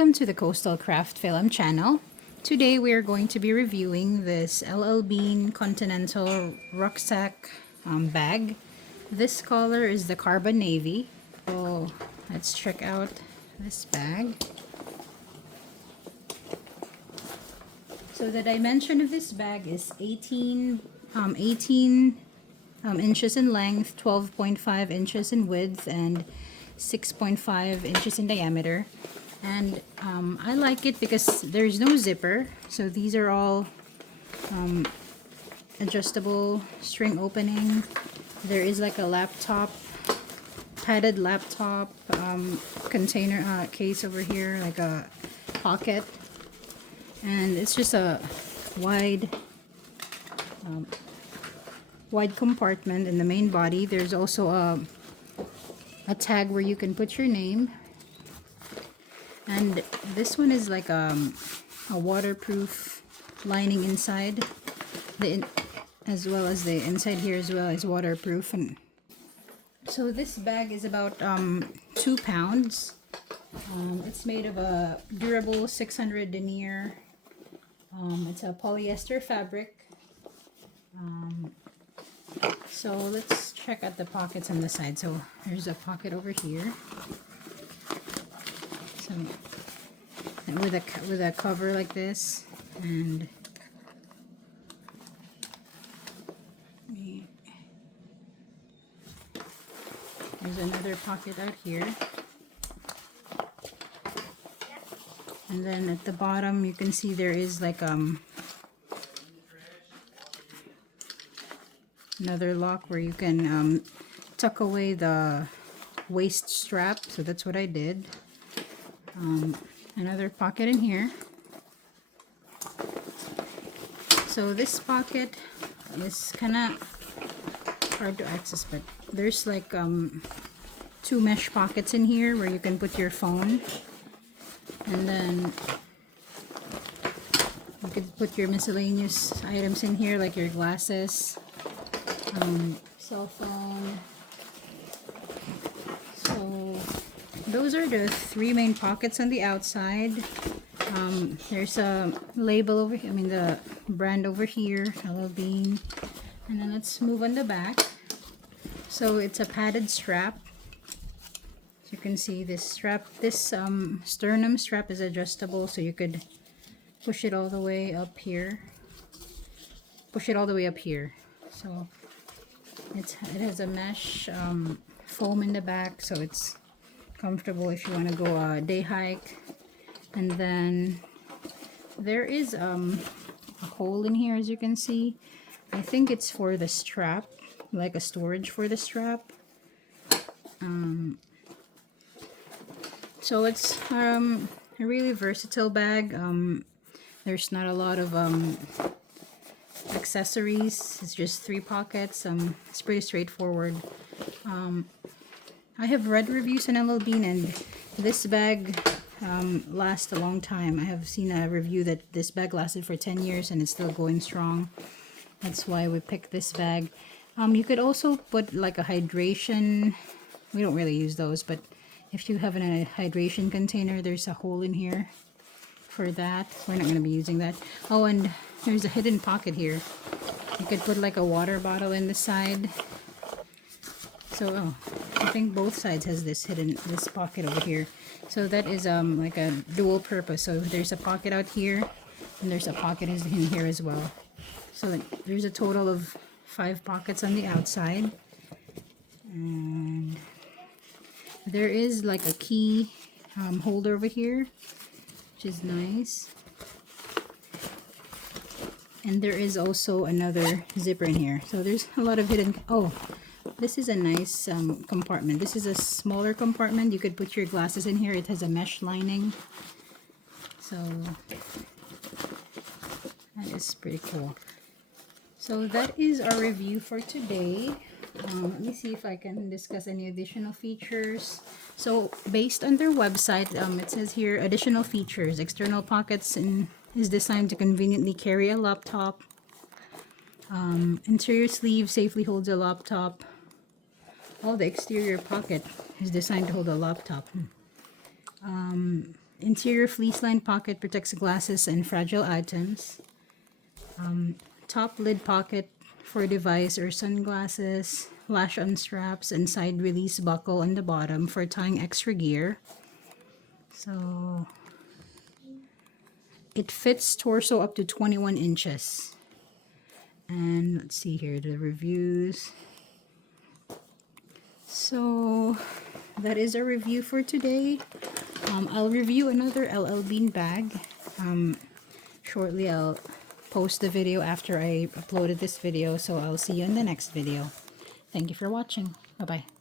Welcome to the CoastalCraftFilAm channel. Today we are going to be reviewing this llbean Continental Rucksack bag. This color is the carbon navy. So let's check out this bag. So the dimension of this bag is 18 inches in length, 12.5 inches in width, and 6.5 inches in diameter. And I like it because there's no zipper, so these are all adjustable string opening. There is like a laptop, padded laptop container case over here, like a pocket, and it's just a wide compartment in the main body. There's also a tag where you can put your name. And this one is like a waterproof lining inside, as well as the inside here as well is waterproof. And so this bag is about 2 pounds. It's made of a durable 600 denier. It's a polyester fabric. So let's check out the pockets on the side. So there's a pocket over here. And with a cover like this, and there's another pocket out here, and then at the bottom you can see there is like another lock where you can tuck away the waist strap. So that's what I did. Another pocket in here. So this pocket is kind of hard to access, but there's like 2 mesh pockets in here where you can put your phone, and then you could put your miscellaneous items in here, like your glasses, cell phone. So those are the 3 main pockets on the outside. There's a label over here, the brand over here, llbean. And then let's move on the back. So it's a padded strap. As you can see, this strap, this sternum strap is adjustable, so you could push it all the way up here. Push it all the way up here. So it has a mesh foam in the back, so it's comfortable if you want to go a day hike. And then there is a hole in here, as you can see. I think it's for the strap, like a storage for the strap. So it's a really versatile bag. There's not a lot of accessories. It's just 3 pockets. It's pretty straightforward. I have read reviews on llbean, and this bag lasts a long time. I have seen a review that this bag lasted for 10 years and it's still going strong. That's why we picked this bag. You could also put like a hydration. We don't really use those, but if you have a hydration container, there's a hole in here for that. We're not going to be using that. Oh, and there's a hidden pocket here. You could put like a water bottle in the side. So I think both sides has this pocket over here. So that is like a dual purpose. So there's a pocket out here, and there's a pocket in here as well. So there's a total of 5 pockets on the outside. And there is like a key holder over here, which is nice. And there is also another zipper in here. So there's a lot of hidden... Oh, this is a nice compartment. This is a smaller compartment. You could put your glasses in here. It has a mesh lining. So that is pretty cool. So that is our review for today. Let me see if I can discuss any additional features. So based on their website, it says here additional features. External pockets is designed to conveniently carry a laptop. Interior sleeve safely holds a laptop. The exterior pocket is designed to hold a laptop. Interior fleece lined pocket protects glasses and fragile items. Top lid pocket for device or sunglasses. Lash on straps and side release buckle on the bottom for tying extra gear. So it fits torso up to 21 inches. And let's see here, the reviews. So that is a review for today. I'll review another llbean bag. Shortly I'll post the video after I uploaded this video, so I'll see you in the next video. Thank you for watching. Bye-bye.